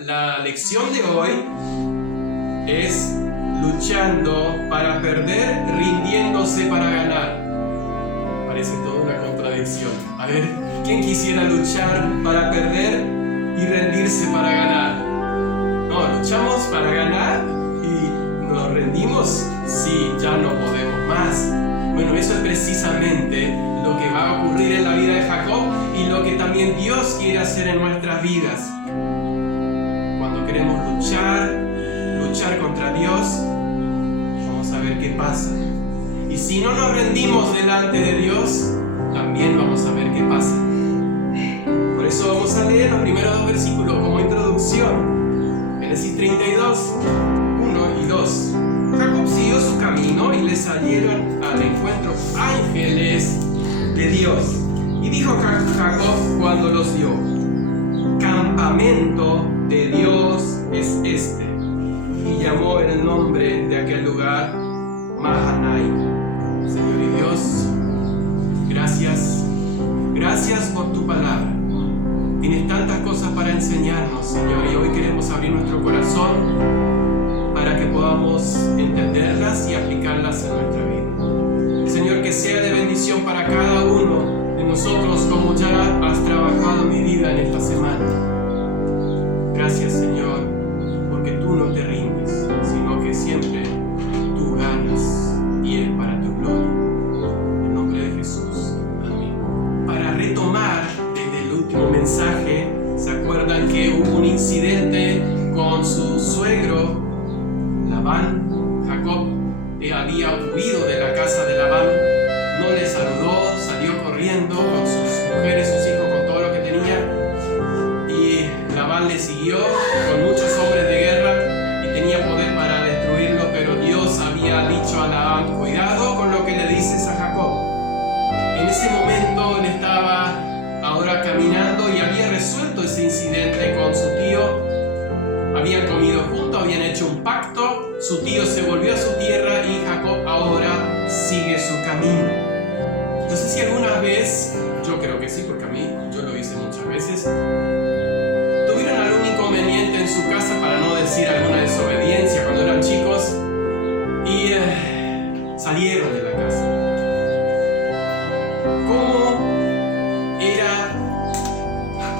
la lección de hoy es luchando para perder, rindiéndose para ganar. Parece toda una contradicción. A ver, ¿quién quisiera luchar para perder y rendirse para ganar? No, luchamos para ganar y nos rendimos si ya no podemos más. Bueno, eso es precisamente lo que va a ocurrir en la vida de Jacob y lo que también Dios quiere hacer en nuestras vidas. Cuando queremos luchar contra Dios, vamos a ver qué pasa. Y si no nos rendimos delante de Dios, también vamos a ver qué pasa. Por eso vamos a leer los primeros dos versículos como introducción. Génesis 32, 1 y 2. Jacob siguió su camino y le salieron al encuentro ángeles de Dios. Y dijo Jacob cuando los vio: campamento de Dios es este. Y llamó el nombre de aquel lugar Mahanaim. Señor y Dios, gracias por tu palabra. Tienes tantas cosas para enseñarnos, Señor, y hoy queremos abrir nuestro corazón para que podamos entenderlas y aplicarlas en nuestra vida. Y, Señor, que sea de bendición para cada uno de nosotros, como ya has trabajado mi vida en esta semana. Gracias, Señor, porque tú no te rindes, sino que siempre tú ganas y es para tu gloria. En nombre de Jesús. Amén. Para retomar desde el último mensaje, ¿se acuerdan que hubo un incidente con su suegro Labán? Jacob había huido de la casa de Labán, no le saludó, salió corriendo con sus mujeres, sus hijos, con todo lo que tenía, y Labán le siguió con muchos hombres de guerra y tenía poder para destruirlo, pero Dios había dicho a Labán: cuidado con lo que le dices a Jacob. En ese momento él estaba ahora caminando y había resuelto ese incidente con su tío. Habían comido juntos, habían hecho un pacto, su tío se volvió a su tierra y Jacob ahora sigue su camino. No sé si alguna vez, yo creo que sí, porque a mí, yo lo hice muchas veces, tuvieron algún inconveniente en su casa, para no decir alguna desobediencia cuando eran chicos, y salieron de la casa. ¿Cómo era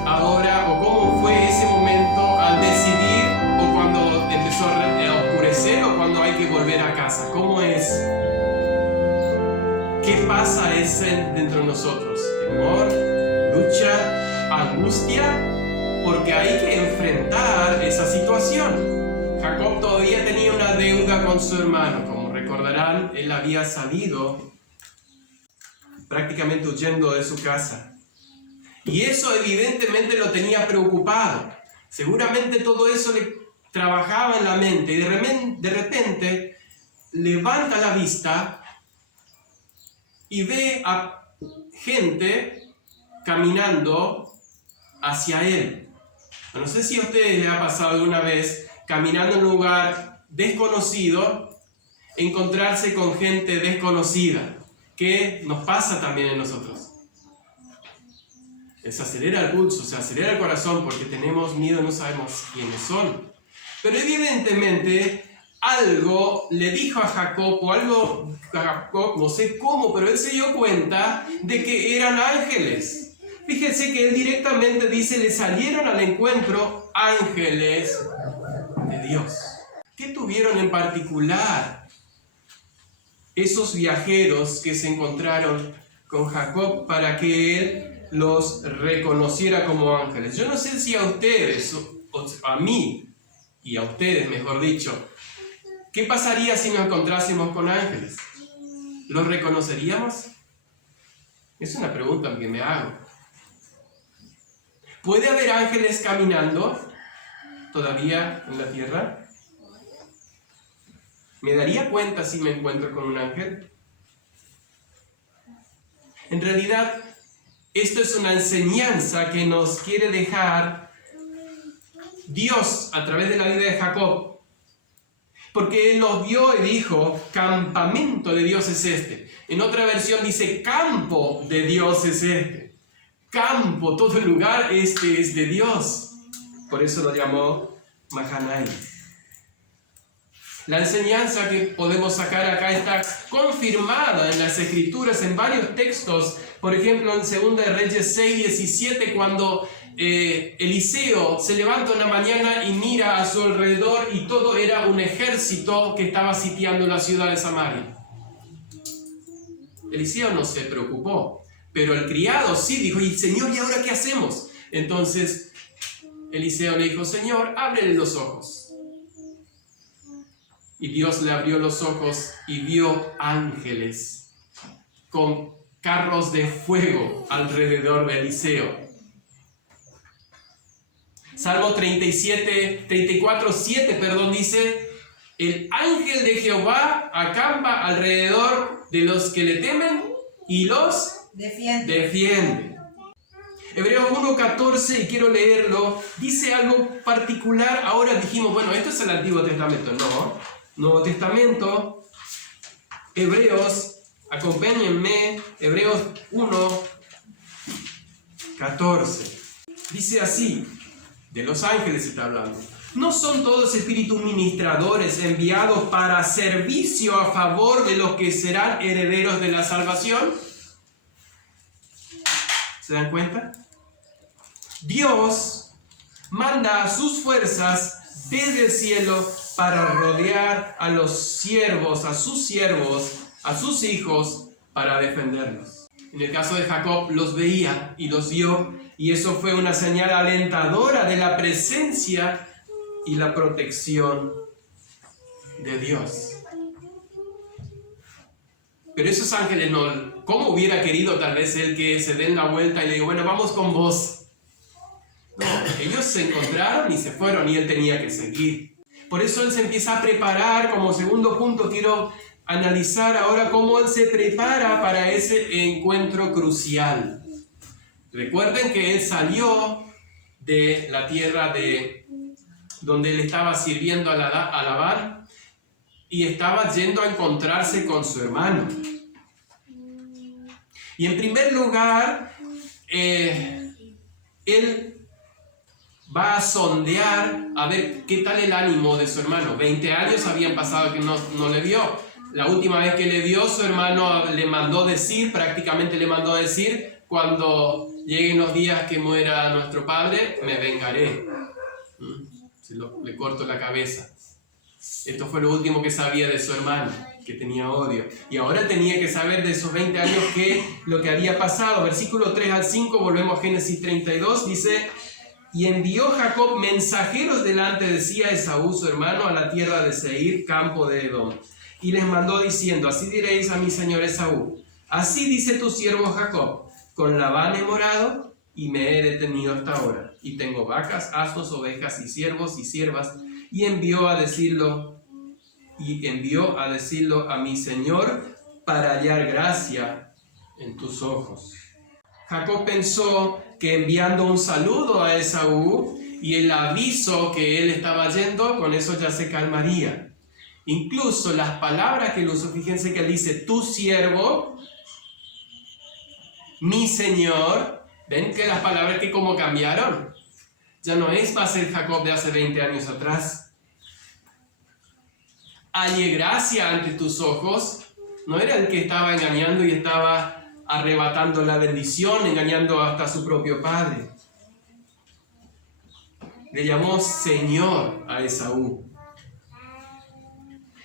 ahora, o cómo fue ese momento al decidir, o cuando empezó a oscurecer, o cuando hay que volver a casa? ¿Cómo es? ¿Qué pasa dentro de nosotros? Temor, lucha, angustia, porque hay que enfrentar esa situación. Jacob todavía tenía una deuda con su hermano. Como recordarán, él había salido prácticamente huyendo de su casa. Y eso evidentemente lo tenía preocupado. Seguramente todo eso le trabajaba en la mente. Y de repente levanta la vista y ve a gente caminando hacia él. No sé si a ustedes les ha pasado alguna vez, caminando en un lugar desconocido, encontrarse con gente desconocida, que nos pasa también en nosotros. Se acelera el pulso, se acelera el corazón porque tenemos miedo, no sabemos quiénes son. Pero evidentemente algo le dijo a Jacob, o algo Jacob, no sé cómo, pero él se dio cuenta de que eran ángeles. Fíjense que él directamente dice: le salieron al encuentro ángeles de Dios. ¿Qué tuvieron en particular esos viajeros que se encontraron con Jacob para que él los reconociera como ángeles? Yo no sé si a ustedes, o a mí, y a ustedes mejor dicho, ¿qué pasaría si nos encontrásemos con ángeles? ¿Los reconoceríamos? Es una pregunta que me hago. ¿Puede haber ángeles caminando todavía en la tierra? ¿Me daría cuenta si me encuentro con un ángel? En realidad, esto es una enseñanza que nos quiere dejar Dios a través de la vida de Jacob. Porque él los vio y dijo: campamento de Dios es este. En otra versión dice: campo de Dios es este. Campo, todo el lugar este es de Dios. Por eso lo llamó Mahanai. La enseñanza que podemos sacar acá está confirmada en las Escrituras, en varios textos. Por ejemplo, en 2 de Reyes 6:17, cuando Eliseo se levanta una mañana y mira a su alrededor y todo era un ejército que estaba sitiando la ciudad de Samaria. Eliseo no se preocupó, pero el criado sí dijo: "Y Señor, ¿y ahora qué hacemos?". Entonces Eliseo le dijo: "Señor, ábrele los ojos". Y Dios le abrió los ojos y vio ángeles con carros de fuego alrededor de Eliseo. Salmo 34:7 dice: "El ángel de Jehová acampa alrededor de los que le temen y los defiende". Hebreos 1:14, y quiero leerlo, dice algo particular. Ahora dijimos, bueno, esto es el Antiguo Testamento. No, Nuevo Testamento, Hebreos, acompáñenme, Hebreos 1:14. Dice así, de los ángeles está hablando: ¿no son todos espíritus ministradores enviados para servicio a favor de los que serán herederos de la salvación? ¿Se dan cuenta? Dios manda a sus fuerzas desde el cielo para rodear a los siervos, a sus hijos, para defenderlos. En el caso de Jacob, los veía y los vio, y eso fue una señal alentadora de la presencia y la protección de Dios. Pero esos ángeles no, ¿cómo hubiera querido tal vez él que se den la vuelta y le diga: "Bueno, vamos con vos"? No, ellos se encontraron y se fueron y él tenía que seguir. Por eso él se empieza a preparar. Como segundo punto quiero analizar ahora cómo él se prepara para ese encuentro crucial. Recuerden que él salió de la tierra donde él estaba sirviendo a Labán y estaba yendo a encontrarse con su hermano. Y en primer lugar, él va a sondear a ver qué tal el ánimo de su hermano. 20 años habían pasado que no le vio. La última vez que le vio, su hermano prácticamente le mandó decir: "Cuando lleguen los días que muera nuestro padre, me vengaré. Le corto la cabeza". Esto fue lo último que sabía de su hermano, que tenía odio. Y ahora tenía que saber de esos 20 años lo que había pasado. Versículo 3 al 5, volvemos a Génesis 32, dice: "Y envió Jacob mensajeros delante de sí a Esaú, su hermano, a la tierra de Seir, campo de Edom. Y les mandó diciendo: así diréis a mi señor Esaú: así dice tu siervo Jacob, con Labán he morado y me he detenido hasta ahora. Y tengo vacas, asnos, ovejas y siervos y siervas. Y envió a decirlo a mi señor para hallar gracia en tus ojos". Jacob pensó que enviando un saludo a Esaú y el aviso que él estaba yendo, con eso ya se calmaría. Incluso las palabras que él usó, fíjense que él dice: tu siervo, mi señor. ¿Ven que las palabras que como cambiaron? Ya no es más el Jacob de hace 20 años atrás. Halle gracia ante tus ojos. No era el que estaba engañando y estaba arrebatando la bendición, engañando hasta a su propio padre. Le llamó Señor a Esaú.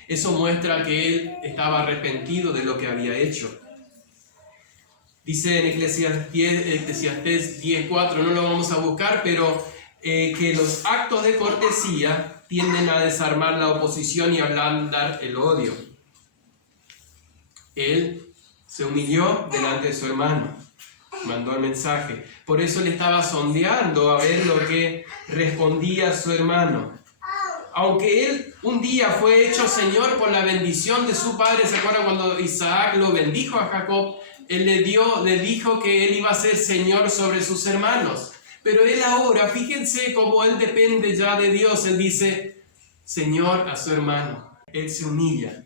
Eso muestra que él estaba arrepentido de lo que había hecho. Dice en Eclesiastés 10:4, no lo vamos a buscar, pero que los actos de cortesía tienden a desarmar la oposición y a ablandar el odio. Él se humilló delante de su hermano, mandó el mensaje. Por eso le estaba sondeando a ver lo que respondía su hermano. Aunque él un día fue hecho Señor por la bendición de su padre, ¿se acuerdan cuando Isaac lo bendijo a Jacob? Él le dijo que él iba a ser Señor sobre sus hermanos. Pero él ahora, fíjense cómo él depende ya de Dios. Él dice Señor a su hermano. Él se humilla.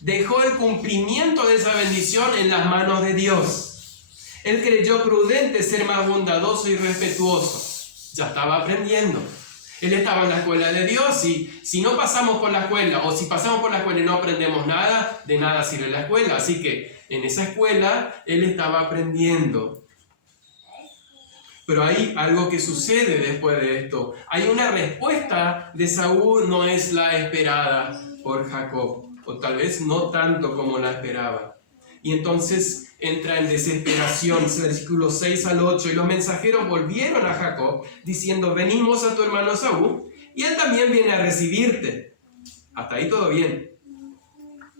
Dejó el cumplimiento de esa bendición en las manos de Dios. Él creyó prudente ser más bondadoso y respetuoso. Ya estaba aprendiendo. Él estaba en la escuela de Dios y si no pasamos por la escuela o si pasamos por la escuela y no aprendemos nada, de nada sirve la escuela. Así que en esa escuela él estaba aprendiendo. Pero hay algo que sucede después de esto. Hay una respuesta de Saúl, no es la esperada por Jacob, o tal vez no tanto como la esperaba. Y entonces entra en desesperación, versículos 6 al 8, y los mensajeros volvieron a Jacob diciendo, venimos a tu hermano Saúl, y él también viene a recibirte. Hasta ahí todo bien.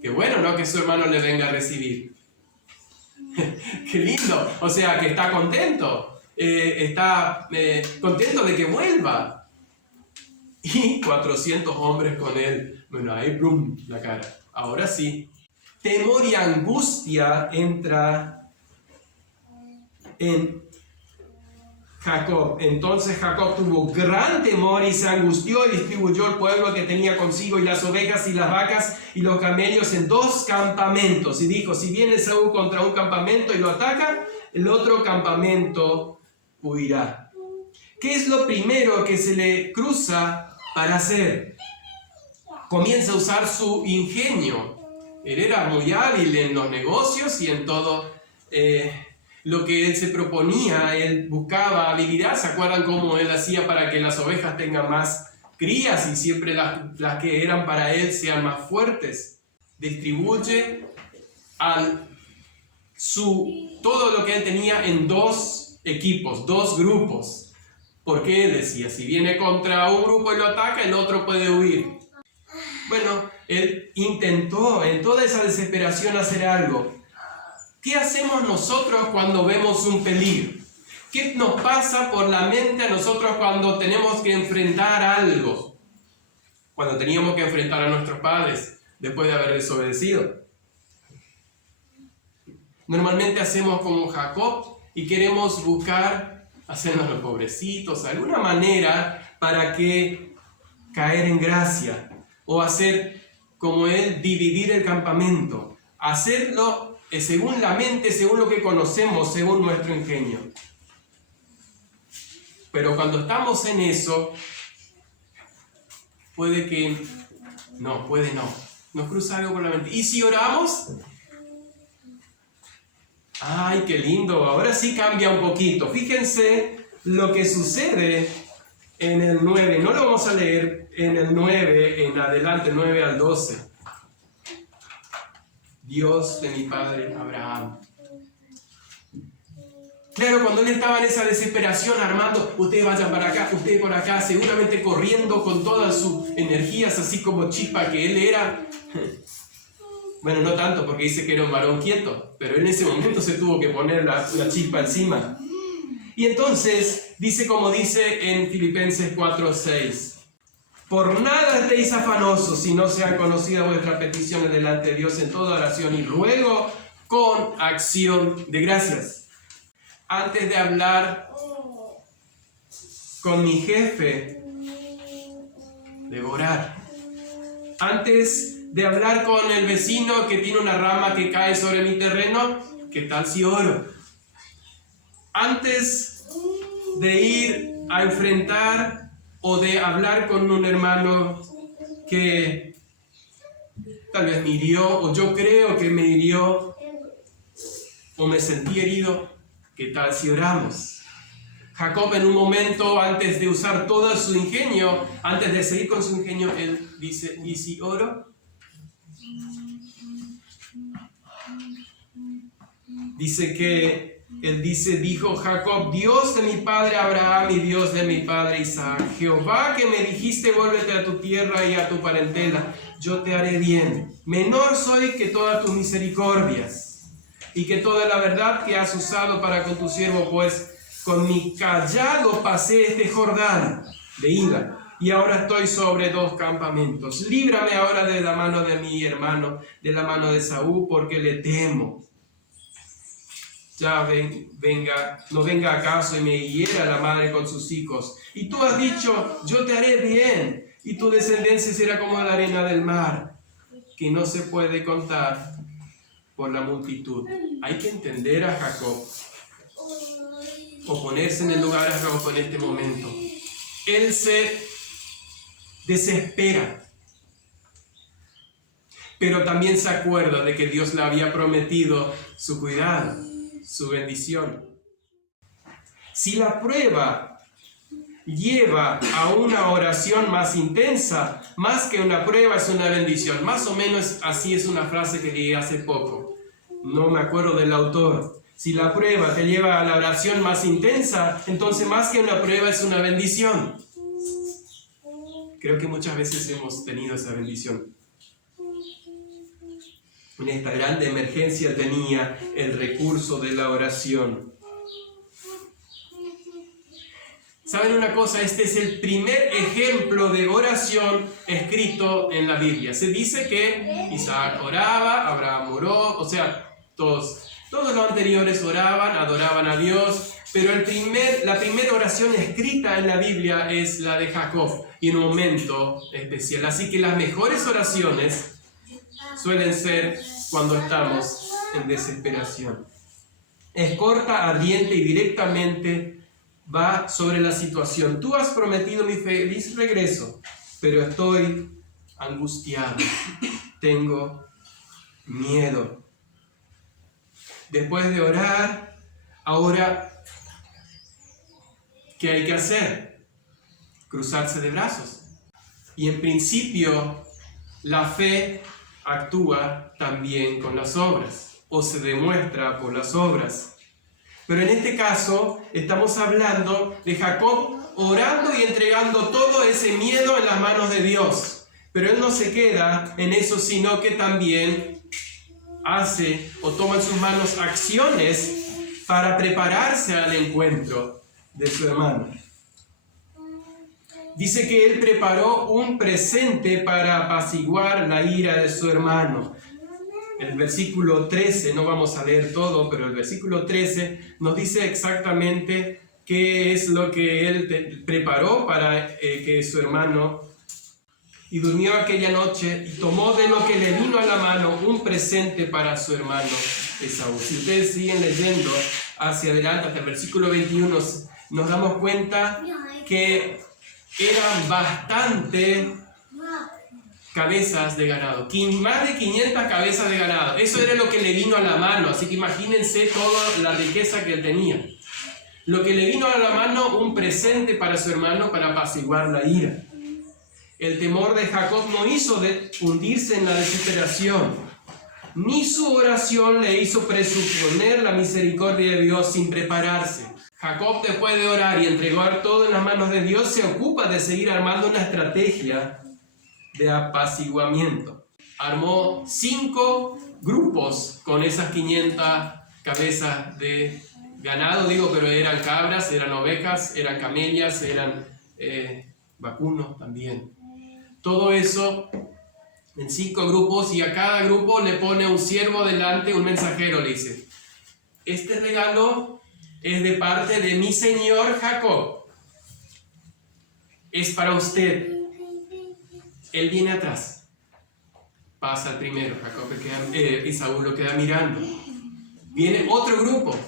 Qué bueno, ¿no? Que su hermano le venga a recibir. Qué lindo, o sea, que está contento. Está contento de que vuelva. Y 400 hombres con él. Bueno, ahí plum, la cara. Ahora sí. Temor y angustia entra en Jacob. Entonces Jacob tuvo gran temor y se angustió y distribuyó el pueblo que tenía consigo y las ovejas y las vacas y los camellos en 2 campamentos. Y dijo, si viene Saúl contra un campamento y lo ataca, el otro campamento huirá. ¿Qué es lo primero que se le cruza para hacer? Comienza a usar su ingenio. Él era muy hábil en los negocios y en todo lo que él se proponía. Él buscaba habilidad. ¿Se acuerdan cómo él hacía para que las ovejas tengan más crías y siempre las que eran para él sean más fuertes? Distribuye todo lo que él tenía en 2 equipos, 2 grupos. Porque él decía, si viene contra un grupo y lo ataca, el otro puede huir. Bueno, él intentó en toda esa desesperación hacer algo. ¿Qué hacemos nosotros cuando vemos un peligro? ¿Qué nos pasa por la mente a nosotros cuando tenemos que enfrentar algo? Cuando teníamos que enfrentar a nuestros padres después de haber desobedecido. Normalmente hacemos como Jacob y queremos buscar hacernos los pobrecitos, alguna manera para que caer en gracia. O hacer como él, dividir el campamento. Hacerlo según la mente, según lo que conocemos, según nuestro ingenio. Pero cuando estamos en eso, puede no. Nos cruza algo por la mente. ¿Y si oramos? ¡Ay, qué lindo! Ahora sí cambia un poquito. Fíjense lo que sucede en el 9. No lo vamos a leer. En el 9, en adelante, 9 al 12. Dios de mi padre Abraham. Claro, cuando él estaba en esa desesperación armando, usted vaya para acá, usted por acá, seguramente corriendo con todas sus energías, así como chispa que él era. Bueno, no tanto porque dice que era un varón quieto, pero en ese momento se tuvo que poner la chispa encima. Y entonces, dice como dice en Filipenses 4:6. Por nada estéis afanosos si no sean conocidas vuestras peticiones delante de Dios en toda oración y ruego con acción de gracias. Antes de hablar con mi jefe, debo orar. Antes de hablar con el vecino que tiene una rama que cae sobre mi terreno, ¿qué tal si oro? Antes de ir a enfrentar o de hablar con un hermano que tal vez me hirió, o yo creo que me hirió, o me sentí herido, ¿qué tal si oramos? Jacob en un momento, antes de usar todo su ingenio, antes de seguir con su ingenio, él dice, ¿y si oro? Dijo Jacob, Dios de mi padre Abraham y Dios de mi padre Isaac, Jehová que me dijiste, vuélvete a tu tierra y a tu parentela, yo te haré bien. Menor soy que todas tus misericordias y que toda la verdad que has usado para con tu siervo, pues con mi cayado pasé este Jordán de ida y ahora estoy sobre 2 campamentos. Líbrame ahora de la mano de mi hermano, de la mano de Saúl, porque le temo. Ya no venga acaso y me hiera la madre con sus hijos. Y tú has dicho, yo te haré bien, y tu descendencia será como la arena del mar, que no se puede contar por la multitud. Hay que entender a Jacob, o ponerse en el lugar de Jacob en este momento. Él se desespera. Pero también se acuerda de que Dios le había prometido su cuidado, su bendición. Si la prueba lleva a una oración más intensa, más que una prueba es una bendición. Más o menos así es una frase que leí hace poco. No me acuerdo del autor. Si la prueba te lleva a la oración más intensa, entonces más que una prueba es una bendición. Creo que muchas veces hemos tenido esa bendición. En esta grande emergencia tenía el recurso de la oración. ¿Saben una cosa? Este es el primer ejemplo de oración escrito en la Biblia. Se dice que Isaac oraba, Abraham oró, o sea, todos los anteriores oraban, adoraban a Dios, pero la primera oración escrita en la Biblia es la de Jacob, y en un momento especial. Así que las mejores oraciones suelen ser cuando estamos en desesperación. Es corta, ardiente y directamente va sobre la situación. Tú has prometido mi feliz regreso, pero estoy angustiado. Tengo miedo. Después de orar, ahora, ¿qué hay que hacer? Cruzarse de brazos. Y en principio, la fe actúa también con las obras, o se demuestra por las obras. Pero en este caso, estamos hablando de Jacob orando y entregando todo ese miedo en las manos de Dios. Pero él no se queda en eso, sino que también hace o toma en sus manos acciones para prepararse al encuentro de su hermano. Dice que él preparó un presente para apaciguar la ira de su hermano. El versículo 13, no vamos a leer todo, pero el versículo 13 nos dice exactamente qué es lo que él preparó para que su hermano... Y durmió aquella noche y tomó de lo que le vino a la mano un presente para su hermano Esaú. Si ustedes siguen leyendo hacia adelante hasta el versículo 21, nos damos cuenta que eran bastante cabezas de ganado, más de 500 cabezas de ganado. Eso era lo que le vino a la mano, así que imagínense toda la riqueza que él tenía. Lo que le vino a la mano, un presente para su hermano para apaciguar la ira. El temor de Jacob no hizo hundirse en la desesperación, ni su oración le hizo presuponer la misericordia de Dios sin prepararse. Jacob, después de orar y entregar todo en las manos de Dios, se ocupa de seguir armando una estrategia de apaciguamiento. Armó 5 grupos con esas 500 cabezas de ganado, pero eran cabras, eran ovejas, eran camellas, eran vacunos también. Todo eso en 5 grupos, y a cada grupo le pone un siervo delante, un mensajero, le dice: este regalo es de parte de mi señor Jacob, es para usted. Él viene atrás, pasa el primero, Esaú lo queda mirando. Viene otro grupo,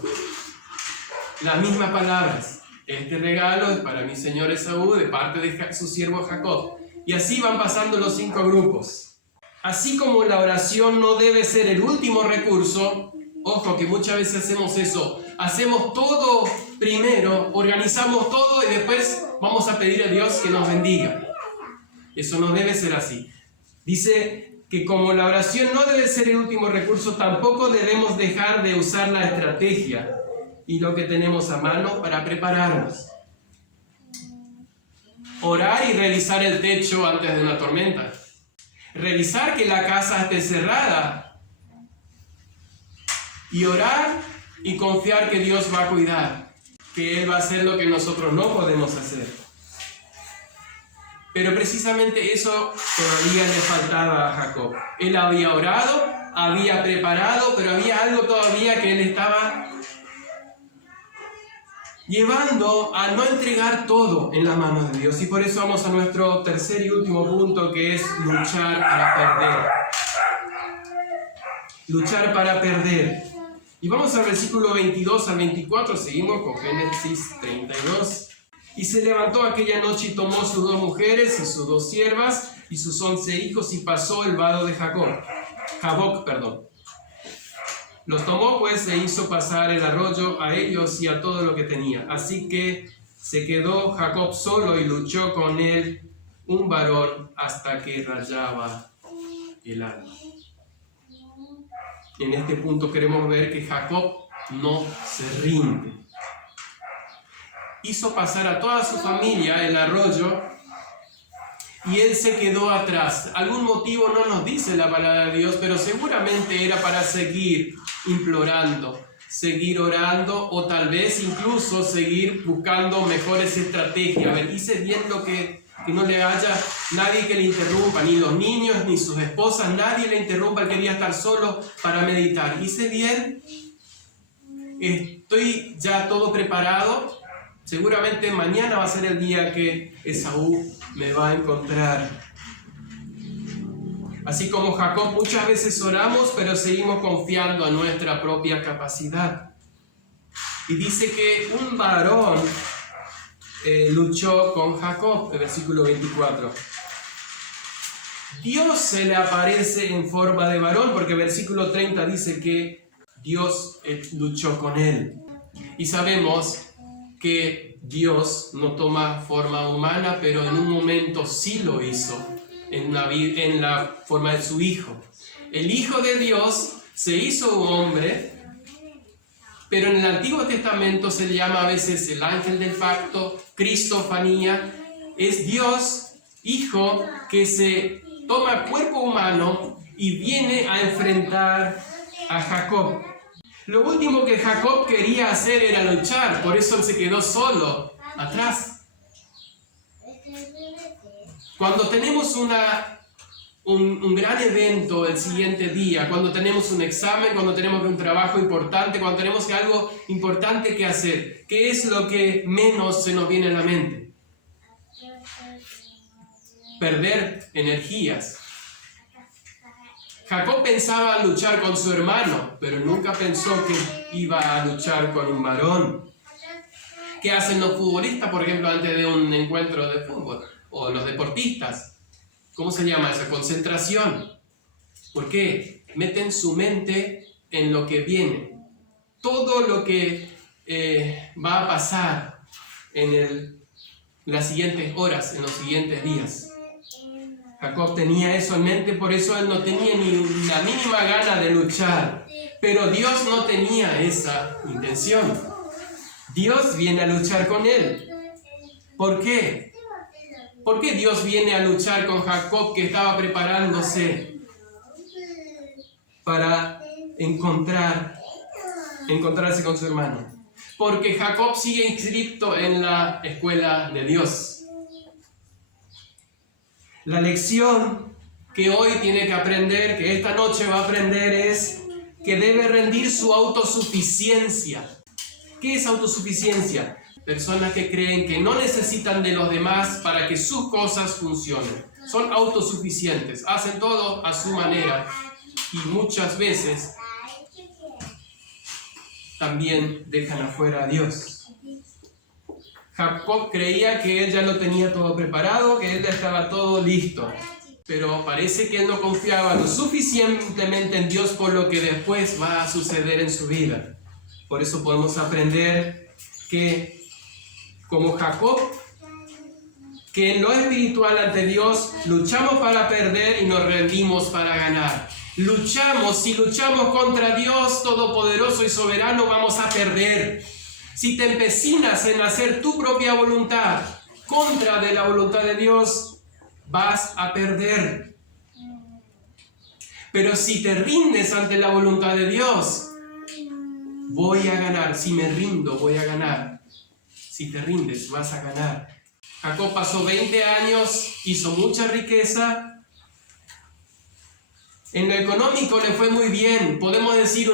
las mismas palabras: este regalo es para mi señor Esaú de parte de su siervo Jacob. Y así van pasando los 5 grupos. Así como la oración no debe ser el último recurso, ojo que muchas veces hacemos eso, hacemos todo primero, organizamos todo y después vamos a pedir a Dios que nos bendiga. Eso no debe ser así. Dice que como la oración no debe ser el último recurso, tampoco debemos dejar de usar la estrategia y lo que tenemos a mano para prepararnos. Orar y revisar el techo antes de una tormenta. Revisar que la casa esté cerrada. Y orar y confiar que Dios va a cuidar, que Él va a hacer lo que nosotros no podemos hacer. Pero precisamente eso todavía le faltaba a Jacob. Él había orado, había preparado, pero había algo todavía que él estaba llevando a no entregar todo en las manos de Dios. Y por eso vamos a nuestro tercer y último punto, que es luchar para perder. Luchar para perder. Y vamos al versículo 22 al 24, seguimos con Génesis 32. Y se levantó aquella noche y tomó sus 2 mujeres y sus 2 siervas y sus 11 hijos y pasó el vado de Jaboc. Los tomó pues e hizo pasar el arroyo a ellos y a todo lo que tenía. Así que se quedó Jacob solo y luchó con él un varón hasta que rayaba el alba. En este punto queremos ver que Jacob no se rinde. Hizo pasar a toda su familia el arroyo y él se quedó atrás. Algún motivo no nos dice la palabra de Dios, pero seguramente era para seguir implorando, seguir orando o tal vez incluso seguir buscando mejores estrategias. A ver, hice bien lo que no le haya nadie que le interrumpa, ni los niños, ni sus esposas, nadie le interrumpa, él quería estar solo para meditar. Hice bien, estoy ya todo preparado, seguramente mañana va a ser el día que Esaú me va a encontrar. Así como Jacob, muchas veces oramos, pero seguimos confiando en nuestra propia capacidad. Y dice que un varón luchó con Jacob, el versículo 24. Dios se le aparece en forma de varón, porque el versículo 30 dice que Dios luchó con él. Y sabemos que Dios no toma forma humana, pero en un momento sí lo hizo, en la forma de su Hijo. El Hijo de Dios se hizo hombre, pero en el Antiguo Testamento se le llama a veces el ángel del pacto, Cristofanía. Es Dios, Hijo, que se toma cuerpo humano y viene a enfrentar a Jacob. Lo último que Jacob quería hacer era luchar, por eso él se quedó solo, atrás. Cuando tenemos un gran evento el siguiente día, cuando tenemos un examen, cuando tenemos un trabajo importante, cuando tenemos algo importante que hacer, ¿qué es lo que menos se nos viene a la mente? Perder energías. Jacob pensaba luchar con su hermano, pero nunca pensó que iba a luchar con un varón. ¿Qué hacen los futbolistas, por ejemplo, antes de un encuentro de fútbol? O los deportistas. ¿Cómo se llama esa? Concentración. ¿Por qué? Meten su mente en lo que viene. Todo lo que va a pasar en las siguientes horas, en los siguientes días. Jacob tenía eso en mente, por eso él no tenía ni la mínima gana de luchar. Pero Dios no tenía esa intención. Dios viene a luchar con él. ¿Por qué? ¿Por qué Dios viene a luchar con Jacob, que estaba preparándose para encontrarse con su hermano? Porque Jacob sigue inscrito en la escuela de Dios. La lección que hoy tiene que aprender, que esta noche va a aprender, es que debe rendir su autosuficiencia. ¿Qué es autosuficiencia? Personas que creen que no necesitan de los demás para que sus cosas funcionen. Son autosuficientes, hacen todo a su manera y muchas veces también dejan afuera a Dios. Jacob creía que él ya lo tenía todo preparado, que él ya estaba todo listo. Pero parece que él no confiaba lo suficientemente en Dios por lo que después va a suceder en su vida. Por eso podemos aprender que, como Jacob, que en lo espiritual ante Dios luchamos para perder y nos rendimos para ganar. Si luchamos contra Dios Todopoderoso y Soberano, vamos a perder. Si te empecinas en hacer tu propia voluntad contra de la voluntad de Dios, vas a perder. Pero si te rindes ante la voluntad de Dios, voy a ganar. Si me rindo, voy a ganar. Si te rindes, vas a ganar. Jacob pasó 20 años, hizo mucha riqueza. En lo económico le fue muy bien. Podemos decir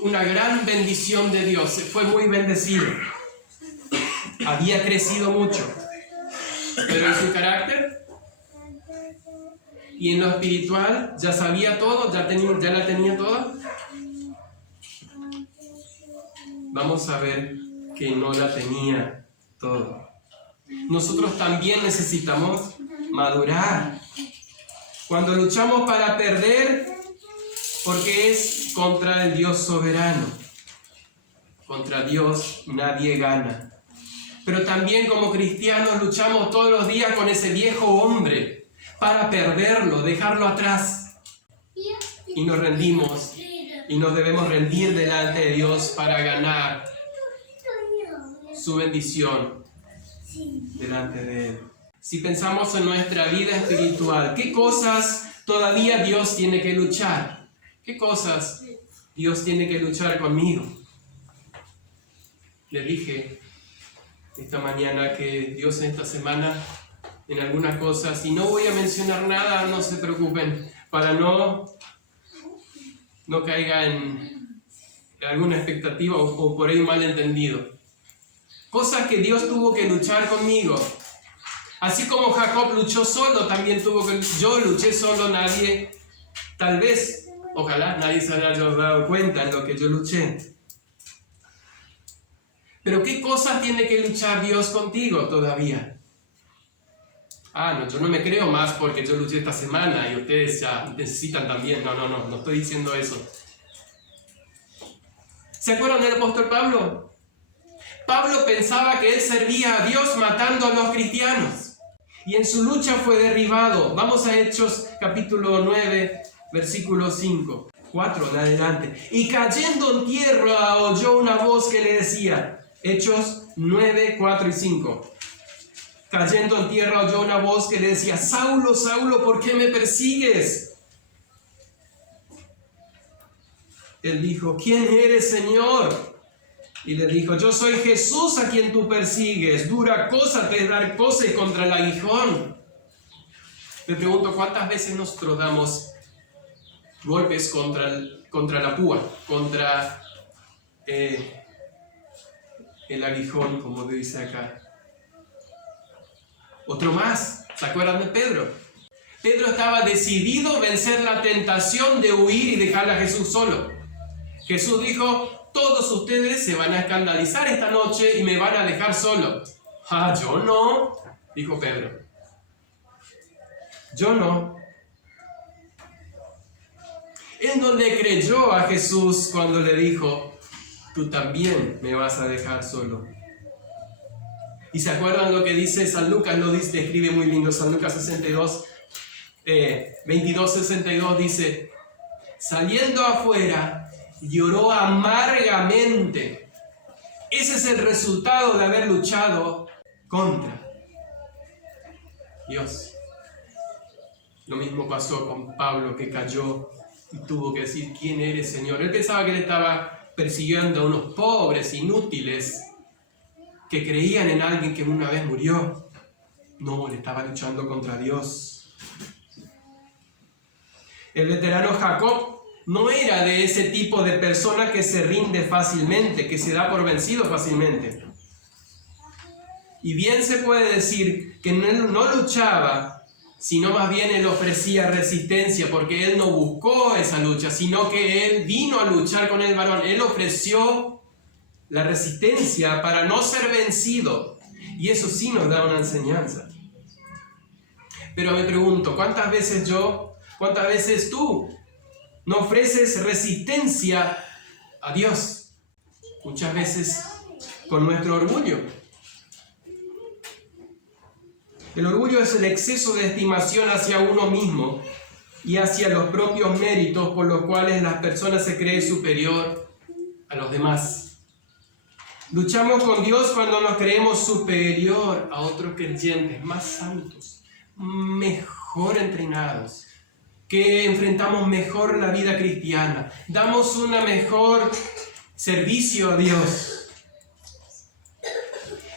una gran bendición de Dios. Fue muy bendecido. Había crecido mucho. Pero en su carácter y en lo espiritual, ya sabía todo, ya la tenía toda. Vamos a ver que no la tenía todo. nosotros también necesitamos madurar. Cuando luchamos para perder, porque es contra el Dios soberano. Contra Dios nadie gana. Pero también como cristianos luchamos todos los días con ese viejo hombre para perderlo, dejarlo atrás. Y nos rendimos y nos debemos rendir delante de Dios para ganar su bendición delante de Él. Si pensamos en nuestra vida espiritual, ¿qué cosas todavía Dios tiene que luchar? ¿Qué cosas Dios tiene que luchar conmigo? Le dije esta mañana que Dios en esta semana, en algunas cosas, y no voy a mencionar nada, no se preocupen, para no caiga en alguna expectativa o por ahí malentendido. Cosas que Dios tuvo que luchar conmigo. Así como Jacob luchó solo, también yo luché solo, nadie, tal vez, ojalá nadie se haya dado cuenta en lo que yo luché. Pero ¿qué cosas tiene que luchar Dios contigo todavía? No, yo no me creo más porque yo luché esta semana y ustedes ya necesitan también. No estoy diciendo eso. ¿Se acuerdan del apóstol Pablo? Pablo pensaba que él servía a Dios matando a los cristianos. Y en su lucha fue derribado. Vamos a Hechos capítulo 9, versículo 5, 4 en adelante. Y cayendo en tierra oyó una voz que le decía, Hechos 9, 4 y 5. Cayendo en tierra oyó una voz que le decía, Saulo, Saulo, ¿por qué me persigues? Él dijo, ¿quién eres, Señor? Y le dijo, yo soy Jesús a quien tú persigues. Dura cosa te es dar coces contra el aguijón. Me pregunto, ¿cuántas veces nosotros damos golpes contra la púa, contra el aguijón, como dice acá? Otro más, ¿se acuerdan de Pedro? Pedro estaba decidido a vencer la tentación de huir y dejar a Jesús solo. Jesús dijo, todos ustedes se van a escandalizar esta noche y me van a dejar solo. Yo no, dijo Pedro. Yo no. Él no le creyó a Jesús cuando le dijo, tú también me vas a dejar solo. ¿Y se acuerdan lo que dice San Lucas? Lo dice, escribe muy lindo, San Lucas 22:62 dice, saliendo afuera, lloró amargamente. Ese es el resultado de haber luchado contra Dios. Lo mismo pasó con Pablo, que cayó y tuvo que decir, ¿quién eres, Señor? Él pensaba que le estaba persiguiendo a unos pobres, inútiles, que creían en alguien que una vez murió. No, le estaba luchando contra Dios. El veterano Jacob no era de ese tipo de persona que se rinde fácilmente, que se da por vencido fácilmente. Y bien se puede decir que él no luchaba, sino más bien él ofrecía resistencia, porque él no buscó esa lucha, sino que él vino a luchar con el varón. Él ofreció la resistencia para no ser vencido. Y eso sí nos da una enseñanza. Pero me pregunto, ¿cuántas veces tú no ofreces resistencia a Dios? Muchas veces con nuestro orgullo. El orgullo es el exceso de estimación hacia uno mismo y hacia los propios méritos por los cuales las personas se creen superior a los demás. Luchamos con Dios cuando nos creemos superior a otros creyentes, más santos, mejor entrenados, que enfrentamos mejor la vida cristiana, damos un mejor servicio a Dios.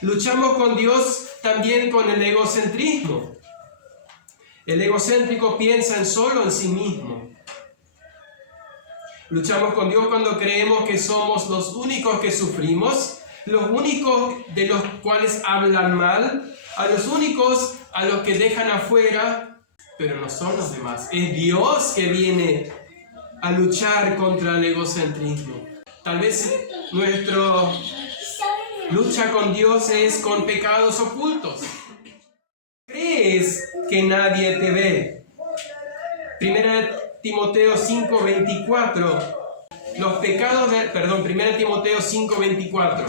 Luchamos con Dios también con el egocentrismo. El egocéntrico piensa solo en sí mismo. Luchamos con Dios cuando creemos que somos los únicos que sufrimos, los únicos de los cuales hablan mal, a los únicos a los que dejan afuera, pero no son los demás. Es Dios que viene a luchar contra el egocentrismo. Tal vez nuestro Lucha con Dios es con pecados ocultos. Crees que nadie te ve. 1 Timoteo 5:24. 1 Timoteo 5:24.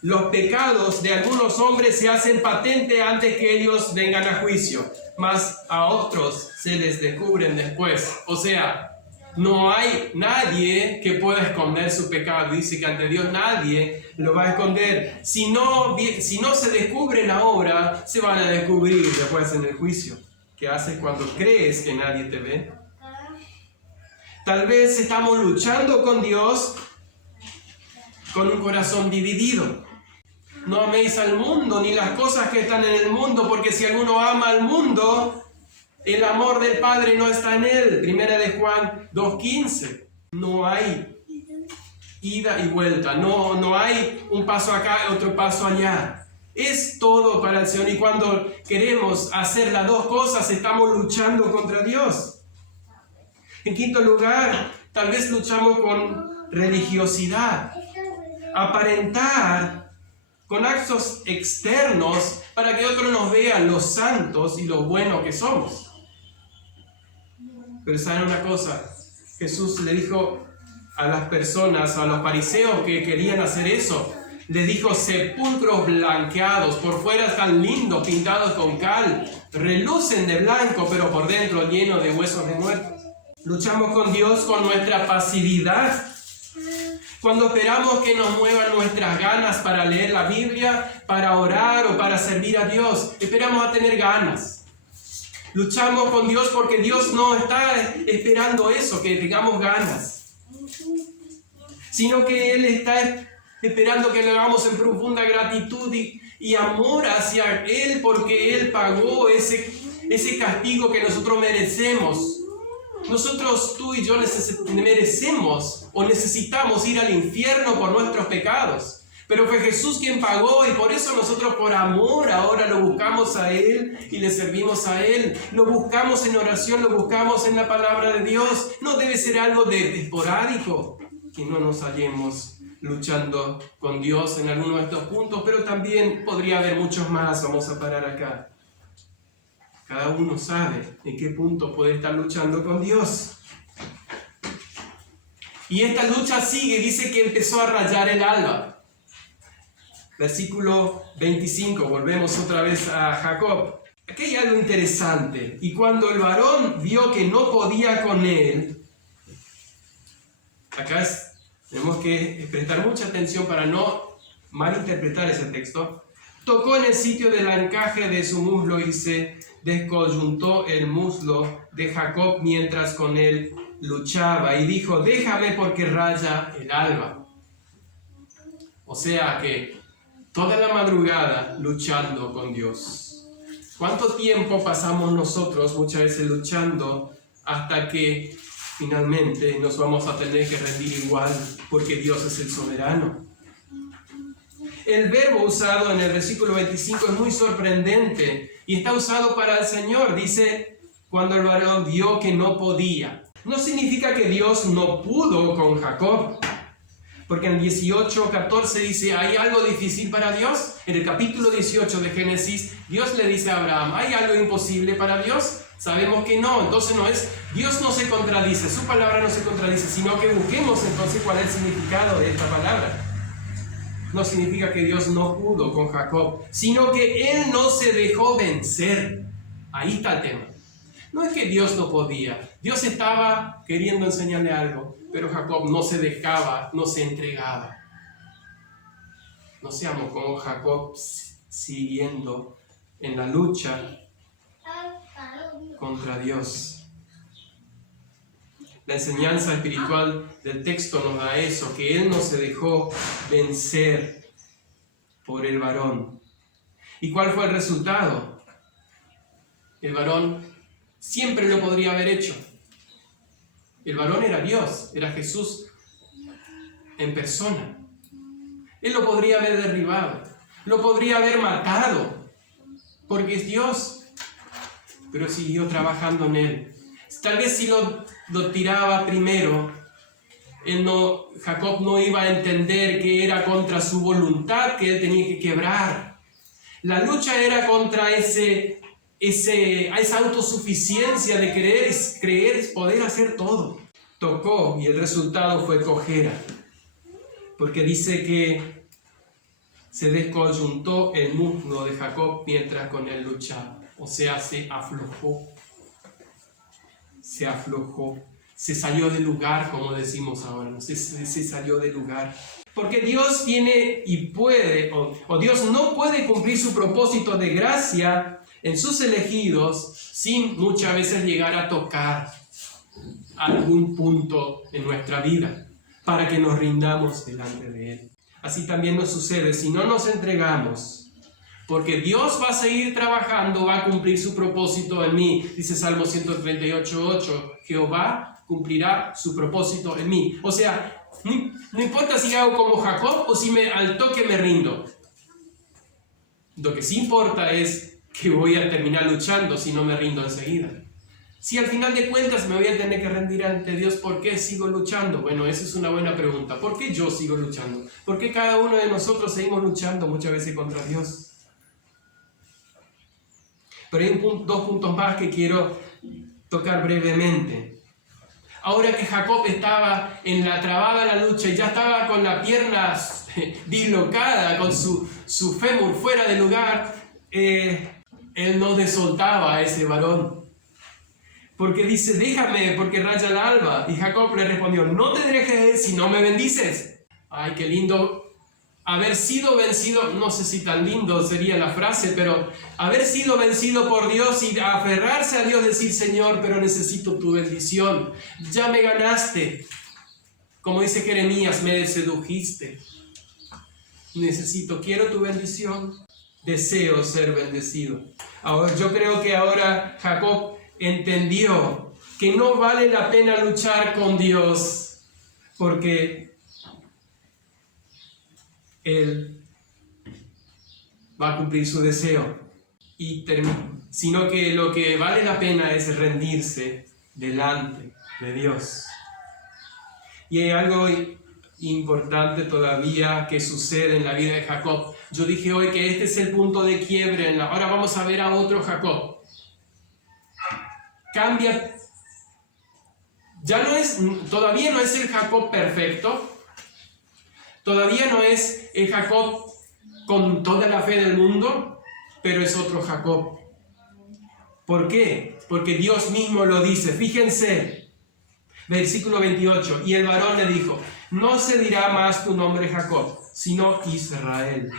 Los pecados de algunos hombres se hacen patentes antes que ellos vengan a juicio, mas a otros se les descubren después. O sea, no hay nadie que pueda esconder su pecado. Dice que ante Dios nadie lo va a esconder. Si no se descubren ahora, se van a descubrir después en el juicio. ¿Qué haces cuando crees que nadie te ve? Tal vez estamos luchando con Dios con un corazón dividido. No améis al mundo ni las cosas que están en el mundo, porque si alguno ama al mundo, el amor del Padre no está en él. 1 Juan 2:15. No hay ida y vuelta. No hay un paso acá y otro paso allá. Es todo para el Señor. Y cuando queremos hacer las dos cosas, estamos luchando contra Dios. En quinto lugar, tal vez luchamos con religiosidad. Aparentar con actos externos para que otros nos vean los santos y los buenos que somos. Pero ¿saben una cosa? Jesús le dijo a las personas, a los fariseos que querían hacer eso, les dijo: sepulcros blanqueados, por fuera están lindos, pintados con cal, relucen de blanco, pero por dentro llenos de huesos de muertos. Luchamos con Dios con nuestra pasividad. Cuando esperamos que nos muevan nuestras ganas para leer la Biblia, para orar o para servir a Dios, esperamos a tener ganas. Luchamos con Dios porque Dios no está esperando eso, que tengamos ganas, sino que Él está esperando que lo hagamos en profunda gratitud y amor hacia Él, porque Él pagó ese castigo que nosotros merecemos. Nosotros, tú y yo, merecemos o necesitamos ir al infierno por nuestros pecados. Pero fue Jesús quien pagó, y por eso nosotros, por amor, ahora lo buscamos a Él y le servimos a Él. Lo buscamos en oración, lo buscamos en la palabra de Dios. No debe ser algo de esporádico, que no nos hallemos luchando con Dios en alguno de estos puntos, pero también podría haber muchos más. Vamos a parar acá. Cada uno sabe en qué punto puede estar luchando con Dios. Y esta lucha sigue, dice que empezó a rayar el alba. Versículo 25, volvemos otra vez a Jacob. Aquí hay algo interesante. Y cuando el varón vio que no podía con él, acá tenemos que prestar mucha atención para no malinterpretar ese texto. Tocó en el sitio del encaje de su muslo y se descoyuntó el muslo de Jacob mientras con él luchaba, y dijo: déjame, porque raya el alba. O sea que toda la madrugada luchando con Dios. ¿Cuánto tiempo pasamos nosotros muchas veces luchando hasta que finalmente nos vamos a tener que rendir igual, porque Dios es el soberano? El verbo usado en el versículo 25 es muy sorprendente y está usado para el Señor. Dice: cuando el varón vio que no podía. No significa que Dios no pudo con Jacob, porque en 18:14 dice: ¿hay algo difícil para Dios? En el capítulo 18 de Génesis, Dios le dice a Abraham: ¿hay algo imposible para Dios? Sabemos que no. Entonces Dios no se contradice, su palabra no se contradice, sino que busquemos entonces cuál es el significado de esta palabra. No significa que Dios no pudo con Jacob, sino que Él no se dejó vencer. Ahí está el tema. No es que Dios no podía. Dios estaba queriendo enseñarle algo, pero Jacob no se dejaba, no se entregaba. No seamos como Jacob, siguiendo en la lucha contra Dios. La enseñanza espiritual del texto nos da eso, que Él no se dejó vencer por el varón. ¿Y cuál fue el resultado? El varón siempre lo podría haber hecho. El varón era Dios, era Jesús en persona. Él lo podría haber derribado, lo podría haber matado, porque es Dios, pero siguió trabajando en él. Tal vez si lo tiraba primero, Jacob no iba a entender que era contra su voluntad que él tenía que quebrar. La lucha era contra esa autosuficiencia de creer poder hacer todo. Tocó y el resultado fue cojera, porque dice que se descoyuntó el muslo de Jacob mientras con él luchaba, o sea, se aflojó, se salió del lugar, como decimos ahora, ¿no? se salió del lugar. Porque Dios tiene y puede, o Dios no puede cumplir su propósito de gracia en sus elegidos sin muchas veces llegar a tocar algún punto en nuestra vida para que nos rindamos delante de Él. Así también nos sucede si no nos entregamos, porque Dios va a seguir trabajando, va a cumplir su propósito en mí. Dice Salmo 138:8, Jehová cumplirá su propósito en mí. O sea, no importa si hago como Jacob o si al toque me rindo. Lo que sí importa es que voy a terminar luchando si no me rindo enseguida. Si al final de cuentas me voy a tener que rendir ante Dios, ¿por qué sigo luchando? Bueno, esa es una buena pregunta. ¿Por qué yo sigo luchando? ¿Por qué cada uno de nosotros seguimos luchando muchas veces contra Dios? Pero hay dos puntos más que quiero tocar brevemente. Ahora que Jacob estaba trabada la lucha y ya estaba con la pierna dislocada, con su fémur fuera de lugar, él no soltaba a ese varón. Porque dice, déjame, porque raya el alba. Y Jacob le respondió, no te dejes si no me bendices. Ay, qué lindo haber sido vencido, no sé si tan lindo sería la frase, pero haber sido vencido por Dios y aferrarse a Dios, decir, Señor, pero necesito tu bendición. Ya me ganaste. Como dice Jeremías, me sedujiste. Quiero tu bendición. Deseo ser bendecido. Ahora, yo creo que ahora Jacob entendió que no vale la pena luchar con Dios porque Él va a cumplir su deseo, sino que lo que vale la pena es rendirse delante de Dios. Y hay algo importante todavía que sucede en la vida de Jacob. Yo dije hoy que este es el punto de quiebre. Ahora vamos a ver a otro Jacob. Cambia, todavía no es el Jacob perfecto, todavía no es el Jacob con toda la fe del mundo, pero es otro Jacob. ¿Por qué? Porque Dios mismo lo dice. Fíjense, versículo 28, y el varón le dijo, no se dirá más tu nombre Jacob, sino Israel,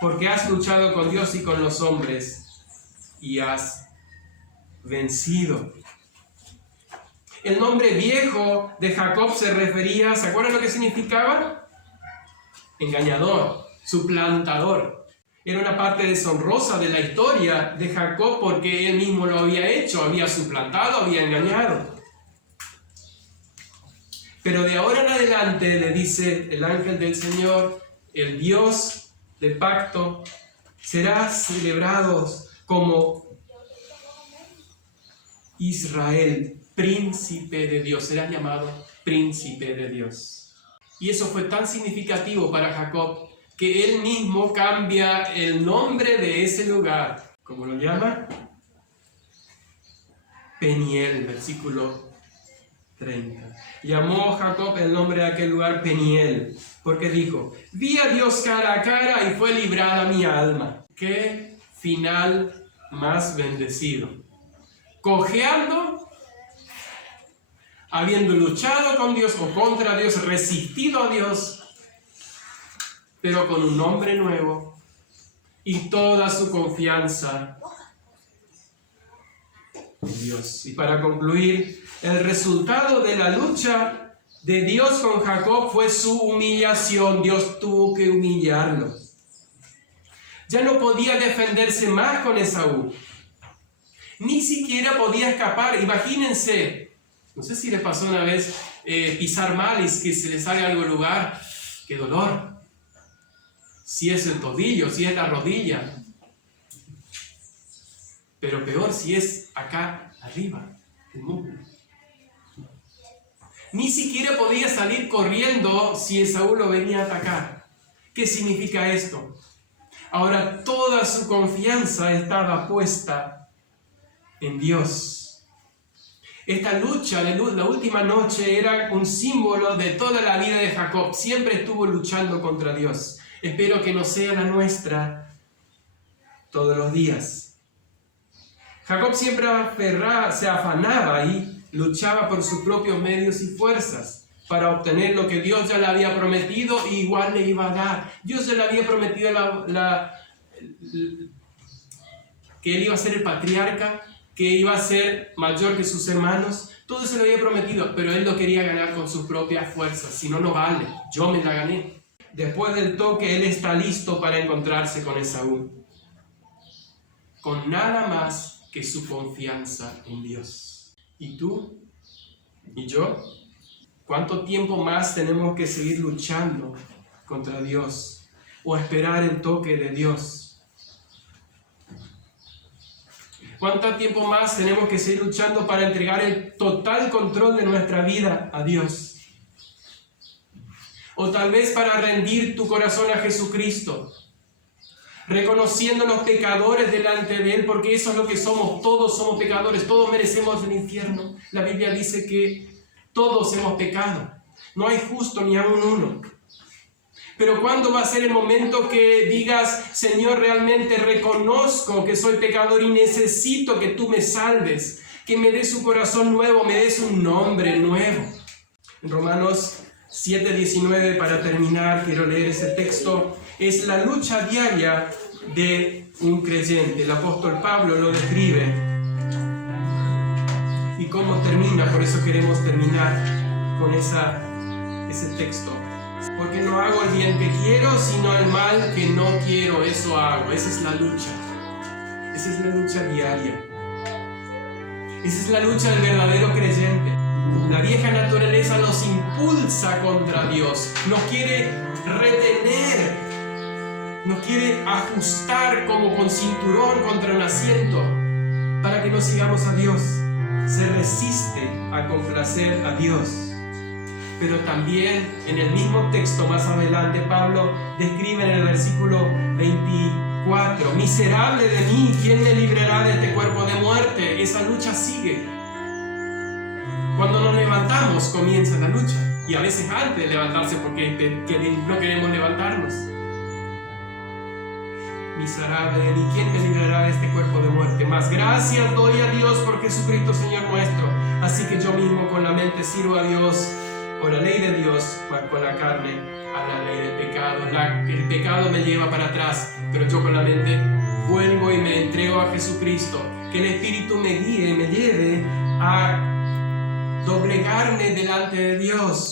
porque has luchado con Dios y con los hombres, y has vencido. El nombre viejo de Jacob se refería, ¿se acuerdan lo que significaba? Engañador, suplantador. Era una parte deshonrosa de la historia de Jacob porque él mismo lo había hecho, había suplantado, había engañado. Pero de ahora en adelante le dice el ángel del Señor, el Dios de pacto, serás celebrado como Israel, príncipe de Dios, serás llamado príncipe de Dios. Y eso fue tan significativo para Jacob que él mismo cambia el nombre de ese lugar. ¿Cómo lo llama? Peniel, versículo 30. Llamó Jacob el nombre de aquel lugar Peniel, porque dijo, vi a Dios cara a cara y fue librada mi alma. Qué final más bendecido. Cojeando, habiendo luchado con Dios o contra Dios, resistido a Dios, pero con un nombre nuevo y toda su confianza en Dios. Y para concluir, el resultado de la lucha de Dios con Jacob fue su humillación. Dios tuvo que humillarlo. Ya no podía defenderse más con Esaú. Ni siquiera podía escapar. Imagínense, no sé si les pasó una vez pisar mal y que se le salga algo del lugar. ¡Qué dolor! Si es el tobillo, si es la rodilla. Pero peor si es acá arriba, el muslo. Ni siquiera podía salir corriendo si Esaú lo venía a atacar. ¿Qué significa esto? Ahora toda su confianza estaba puesta en Dios. Esta lucha, la última noche, era un símbolo de toda la vida de Jacob. Siempre estuvo luchando contra Dios. Espero que no sea la nuestra todos los días. Jacob siempre se afanaba y luchaba por sus propios medios y fuerzas para obtener lo que Dios ya le había prometido y igual le iba a dar. Dios ya le había prometido que él iba a ser el patriarca, que iba a ser mayor que sus hermanos. Todo eso lo había prometido, pero él lo quería ganar con sus propias fuerzas. Si no, no vale. Yo me la gané. Después del toque, él está listo para encontrarse con Esaú, con nada más que su confianza en Dios. ¿Y tú? ¿Y yo? ¿Cuánto tiempo más tenemos que seguir luchando contra Dios o esperar el toque de Dios? ¿Cuánto tiempo más tenemos que seguir luchando para entregar el total control de nuestra vida a Dios? O tal vez para rendir tu corazón a Jesucristo, reconociéndonos pecadores delante de Él, porque eso es lo que somos. Todos somos pecadores, todos merecemos el infierno. La Biblia dice que todos hemos pecado, no hay justo ni aun uno. Pero ¿cuándo va a ser el momento que digas: Señor, realmente reconozco que soy pecador y necesito que tú me salves, que me des un corazón nuevo, me des un nombre nuevo? En Romanos 7:19, para terminar, quiero leer ese texto. Es la lucha diaria de un creyente. El apóstol Pablo lo describe. ¿Y cómo termina? Por eso queremos terminar con ese texto. Porque no hago el bien que quiero, sino el mal que no quiero, eso hago. Esa es la lucha. Esa es la lucha diaria. Esa es la lucha del verdadero creyente. La vieja naturaleza nos impulsa contra Dios, nos quiere retener, nos quiere ajustar como con cinturón contra un asiento para que no sigamos a Dios. Se resiste a complacer a Dios. Pero también en el mismo texto más adelante Pablo describe en el versículo 24: miserable de mí, ¿quién me librará de este cuerpo de muerte? Esa lucha sigue. Cuando nos levantamos comienza la lucha, y a veces antes de levantarse, porque no queremos levantarnos. Miserable de mí, ¿quién me librará de este cuerpo de muerte? Mas gracias doy a Dios por Jesucristo Señor nuestro. Así que yo mismo con la mente sirvo a Dios por la ley de Dios, mas con la carne a la ley del pecado. El pecado me lleva para atrás, pero yo con la mente vuelvo y me entrego a Jesucristo. Que el Espíritu me guíe y me lleve a doblegarme delante de Dios.